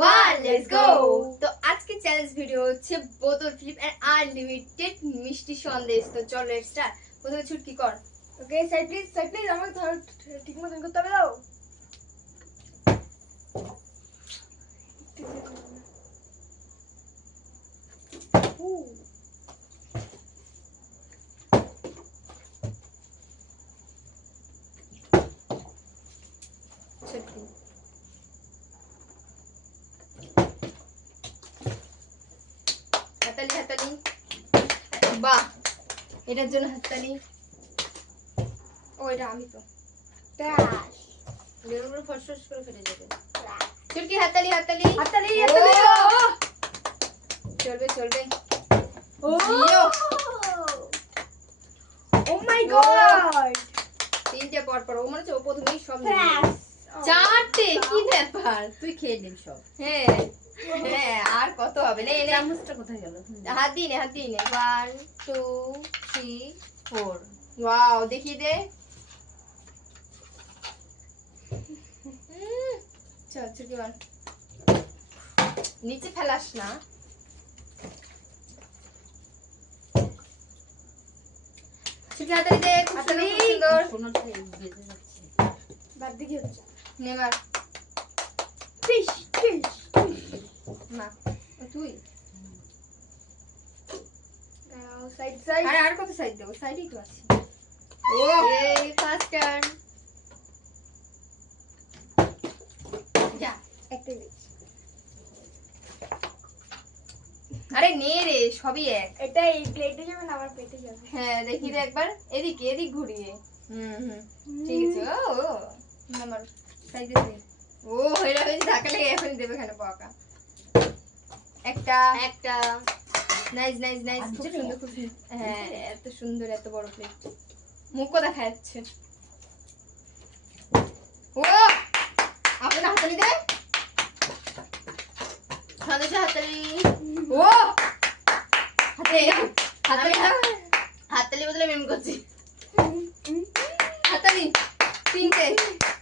1 let's go. তো আজকে challenge video হচ্ছে বোতল ফ্লিপ এন্ড আনলিমিটেড মিষ্টি সন্দেশ। তো চল লেটস স্টার্ট। প্রথমে ছুটকি কর। ওকে সাইড প্লিজ আমাকে ধর ঠিক মতন করতে হবে দাও। ছুটকি হাতালি হাতালি, বাহ, এটার জন্য হাততালি। ও এটা আমি তো ক্রাশ বেরোগুলো ফসফস করে ফেটে যাবে। ছুটকি হাততালি হাততালি হাততালি ও, হাততালি। চলবে চলবে। ও জিও। ও মাই গড তিনটে পর পর ও মনে হচ্ছে ও প্রথমেই সব নিয়ে ক্রাশ নেবে। চারটে, কি ব্যাপার? তুই খেয়ে নিবি সব। হ্যাঁ হ্যাঁ, আর কত হবে? নে নে, চামচটা কোথায় গেল? হাত দিয়ে নে, হাত দিয়ে নে। 1 2 3 4 ওয়াও, দেখি দে। চল ছুটকি বল, নিচে ফেলাস না। ছুটকি হাতালি দে, খুব সুন্দর, খুব সুন্দর। সোনাটা বেজে যাচ্ছে। বাদ দিকে হচ্ছে নে মার, ফিশ মা তুই। সাইড আরে আর কত সাইড দেবো? সাইডই তো আছে। ও এই ফার্স্ট টার্ন। যা, একটা আরে নে রে, সবই এক। এটা এই প্লেটে যাবে না আমার পেটে যাবে। হ্যাঁ দেখি রে একবার, এদিকে এদিক ঘুরিয়ে। ঠিক আছে। ও ও আমার সাইডে দে। ও হইরা হইছে, ধাক্কা লেগে এখন দেবে এখানে পাকা। একটা একটা নাইস নাইস নাইস, খুব সুন্দর খুব সুন্দর। হ্যাঁ এত সুন্দর, এত বড় প্লেট, মুখও দেখা যাচ্ছে। ও আপনার হাতালি দে, সন্দেশে হাতালি। ও হাতে হাতালি না, হাতালি বদলে মেম করছি। হাতালি তিনটে,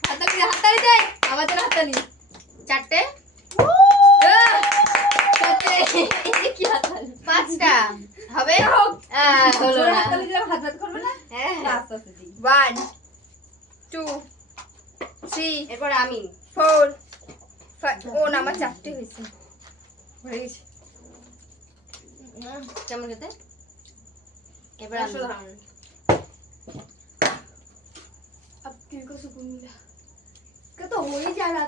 হাতালি হাতালি দে, আবার যেন হাতালি। চারটে, চারটে, কি হাতালি? পাঁচটা হবে? হলো না। হাততালি দিলাম, হাত বাদ করবে না? হ্যাঁ আস্তে আস্তে দিই। 1 2 3 এরপর আমি 4 5। ও না, আমার চারটে হয়েছে, হয়ে গেছে। কেমন খেতে? এবার আমি অসাধারণ। अब किनको सुकून मिला क्या तो हो ही जा रहा